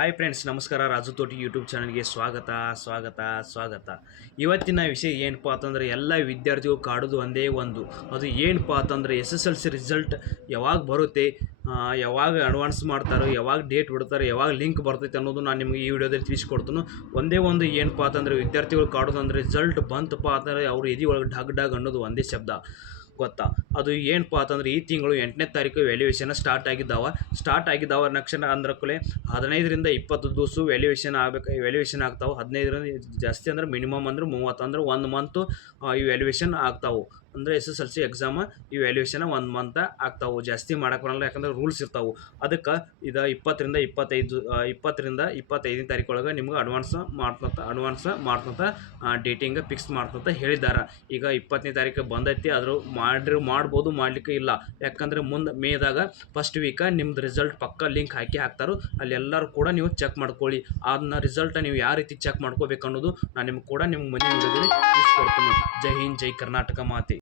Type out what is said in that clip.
Hi friends ನಮಸ್ಕಾರ. ರಾಜು ತೋಟಿ YouTube ಚಾನಲ್ಗೆ ಸ್ವಾಗತ ಸ್ವಾಗತ ಸ್ವಾಗತ. ಇವತ್ತಿನ ವಿಷಯ ಏನಪ್ಪ ಅಂತಂದ್ರೆ, ಎಲ್ಲ ವಿದ್ಯಾರ್ಥಿಗಳು ಕಾಡೋದು ಒಂದೇ ಒಂದು. ಅದು ಏನಪ್ಪ ಅಂತಂದ್ರೆ S S L C result ಯಾವಾಗ ಬರುತ್ತೆ ಯಾವಾಗ ಅಡ್ವಾನ್ಸ್ ಮಾಡ್ತಾರೋ, ಯಾವಾಗ ಡೇಟ್ ಬಿಡ್ತಾರೆ, ಯಾವಾಗ ಲಿಂಕ್ ಬರ್ತೈತೆ ಅನ್ನೋದು ನಾನು ನಿಮಗೆ ಈ ವಿಡಿಯೋದಲ್ಲಿ ತಿಳಿಸ್ಕೊಡ್ತೀನಿ. ಒಂದೇ ಒಂದು ಏನಪ್ಪ ಅಂತಂದ್ರೆ, ವಿದ್ಯಾರ್ಥಿಗಳು ಕಾಡೋದು ಅಂದರೆ ರಿಸಲ್ಟ್ ಬಂತಪ್ಪ ಅಂತಂದ್ರೆ, ಅವರು ಎದಿ ಒಳಗೆ ಡಗ್ ಡಗ್ ಅನ್ನೋದು ಒಂದೇ ಶಬ್ದ. ಗೊತ್ತಾ? ಅದು ಏನಪ್ಪ ಅಂತಂದ್ರೆ ಈ ತಿಂಗಳು ಎಂಟನೇ ತಾರೀಕು ವ್ಯಾಲ್ಯೂಯೇಷನ್ ಸ್ಟಾರ್ಟ್ ಆಗಿದ್ದಾವೆ. ಸ್ಟಾರ್ಟ್ ಆಗಿದ್ದಾವ ನಕ್ಷಣ ಅಂದ್ರೆ ಕೂಡಲೇ ಹದಿನೈದರಿಂದ ಇಪ್ಪತ್ತು ದಿವಸ ವ್ಯಾಲ್ಯೂಯೇಷನ್ ಆಗಬೇಕು ವ್ಯಾಲ್ಯೂಯೇಷನ್ ಆಗ್ತಾವೆ. ಹದಿನೈದರಿಂದ ಜಾಸ್ತಿ ಅಂದ್ರೆ ಮಿನಿಮಮ್ ಅಂದ್ರೆ ಮೂವತ್ತು, ಅಂದ್ರೆ ಒಂದು ಮಂತು ಈ ವ್ಯಾಲ್ಯೂಯೇಷನ್ ಆಗ್ತಾವೆ. ಅಂದರೆ S S L C exam ಈ ವ್ಯಾಲ್ಯೂಯೇಷನ್ ಒಂದು ಮಂತ್ ಆಗ್ತಾವೆ. ಜಾಸ್ತಿ ಮಾಡಕ್ಕೆ ಬರಲ್ಲ ಯಾಕಂದ್ರೆ ರೂಲ್ಸ್ ಇರ್ತಾವೆ. ಅದಕ್ಕೆ ಇದು ಇಪ್ಪತ್ತರಿಂದ ಇಪ್ಪತ್ತೈದು ಇಪ್ಪತ್ತರಿಂದ ಇಪ್ಪತ್ತೈದನೇ ತಾರೀಕೊಳಗೆ ನಿಮ್ಗೆ ಅಡ್ವಾನ್ಸ್ ಮಾಡ್ತಂತ ಅಡ್ವಾನ್ಸ್ ಮಾಡ್ತಂತ ಡೇಟಿಂಗ್ ಫಿಕ್ಸ್ ಮಾಡ್ತಂತ ಹೇಳಿದ್ದಾರೆ. ಈಗ ಇಪ್ಪತ್ತನೇ ತಾರೀಕು ಬಂದೈತಿ, ಆದರೂ ಮಾಡಿರು ಮಾಡ್ಬೋದು, ಮಾಡಲಿಕ್ಕೆ ಇಲ್ಲ. ಯಾಕಂದರೆ ಮುಂದೆ ಮೇದಾಗ ಫಸ್ಟ್ ವೀಕ ನಿಮ್ದು ರಿಸಲ್ಟ್ ಪಕ್ಕ ಲಿಂಕ್ ಹಾಕಿ ಹಾಕ್ತಾರೋ. ಅಲ್ಲಿ ಎಲ್ಲರೂ ಕೂಡ ನೀವು ಚೆಕ್ ಮಾಡ್ಕೊಳ್ಳಿ. ಅದನ್ನ ರಿಸಲ್ಟ್ ನೀವು ಯಾವ ರೀತಿ ಚೆಕ್ ಮಾಡ್ಕೋಬೇಕು ಅನ್ನೋದು ನಾನು ನಿಮ್ಗೆ ಕೂಡ ನಿಮ್ಗೆ ಮನೆ ಮುಂದೆ ಜೈ ಹಿಂದ್, ಜೈ ಕರ್ನಾಟಕ ಮಾತೆ.